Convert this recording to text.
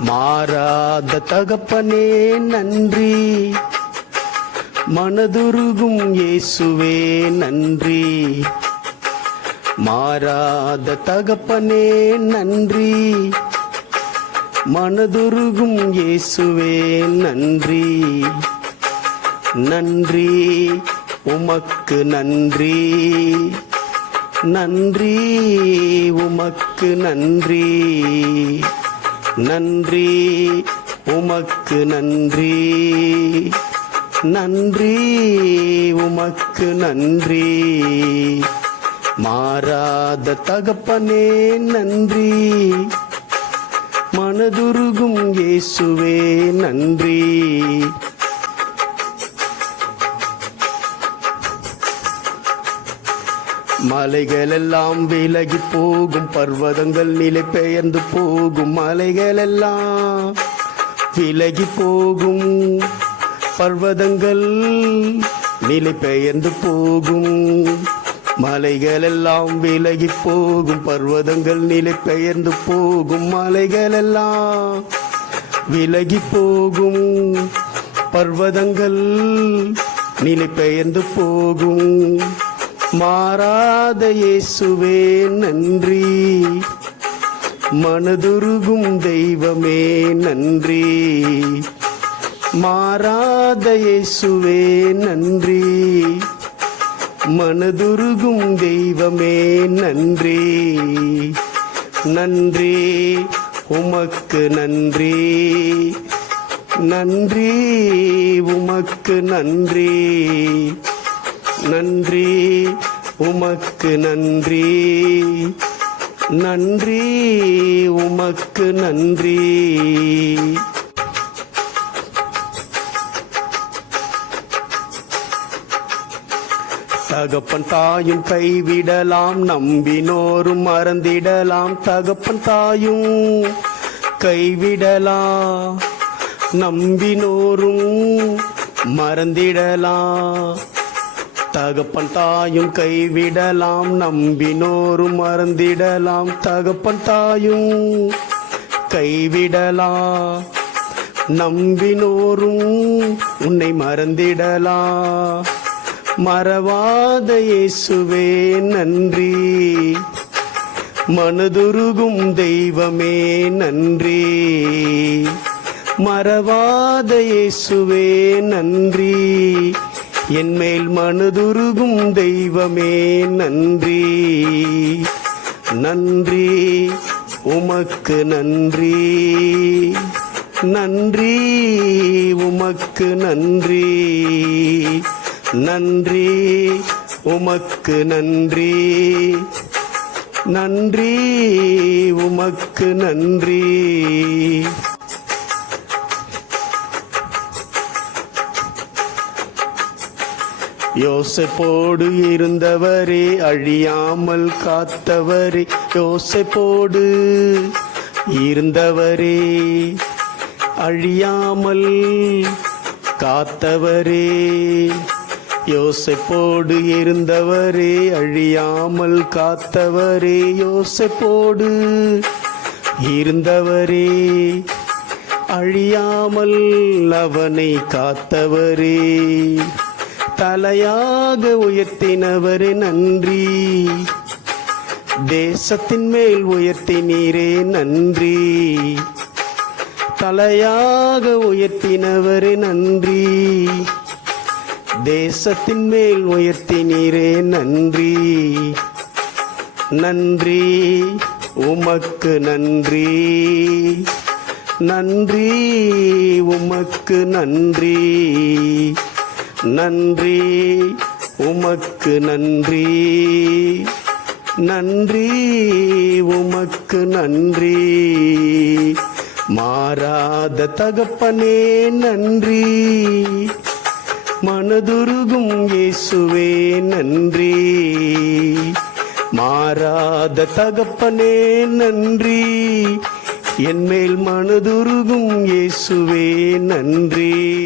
மாறாத தகப்பனே நன்றி. மனதுருகும் இயேசுவே நன்றி. மாறாத தகப்பனே நன்றி. மனதுருகும் இயேசுவே நன்றி. நன்றி உமக்கு நன்றி. நன்றி உமக்கு நன்றி. நன்றி உமக்கு நன்றி. நன்றி உமக்கு நன்றி. மாறாத தகப்பனே நன்றி. மனதுருகும் இயேசுவே நன்றி. மலைகள் எல்லாம் விலகி போகும் பர்வதங்கள் நிலை பெயர்ந்து போகும் மலைகள் எல்லாம் விலகி போகும் பர்வதங்கள் நிலை பெயர்ந்து போகும் மலைகள் எல்லாம் விலகி போகும் பர்வதங்கள் நிலை பெயர்ந்து போகும் மலைகள் எல்லாம் விலகி போகும் பர்வதங்கள் நிலை பெயர்ந்து போகும் மாறாத இயேசுவே நன்றி. மனதுருகும் தெய்வமே நன்றி. மாறாத இயேசுவே நன்றி. மனதுருகும் தெய்வமே நன்றி. நன்றி உமக்கு நன்றி. நன்றி உமக்கு நன்றி. நன்றி. உமக்கு நன்றி. நன்றி. உமக்கு நன்றி. தகப்பன் தாயும் கைவிடலாம் நம்பினோரும் மறந்திடலாம். தகப்பன் தாயும் கைவிடலாம் நம்பினோரும் மறந்திடலாம். தகப்பன் தாயும் கைவிடலாம் நம்பினோரும் மறந்திடலாம். தகப்பன் தாயும் கைவிடலாம் நம்பினோரும் உன்னை மறந்திடலா மறவாத இயேசுவே நன்றி. மனதுருகும் தெய்வமே நன்றி. மறவாத இயேசுவே நன்றி. என்மேல் மனதுருகும் தெய்வமே நன்றி. நன்றி. உமக்கு நன்றி. நன்றி. உமக்கு நன்றி. நன்றி. உமக்கு நன்றி. நன்றி. உமக்கு நன்றி. யோசைப்போடு இருந்தவரே அழியாமல் காத்தவரே. யோசைப்போடு இருந்தவரே அழியாமல் காத்தவரே. யோசைப்போடு இருந்தவரே அழியாமல் காத்தவரே. யோசைப்போடு இருந்தவரே அழியாமல் அவனை காத்தவரே. தலையாக உயர்த்தினவர் நன்றி. தேசத்தின் மேல் உயர்த்தினீரே நன்றி. தலையாக உயர்த்தினவர் நன்றி. தேசத்தின் மேல் உயர்த்தினீரே நன்றி. நன்றி உமக்கு நன்றி. நன்றி உமக்கு நன்றி. நன்றி. உமக்கு நன்றி. நன்றி. உமக்கு நன்றி. மாறாத தகப்பனே நன்றி. மனதுருகும் இயேசுவே நன்றி. மாறாத தகப்பனே நன்றி. என்மேல் மனதுருகும் இயேசுவே நன்றி.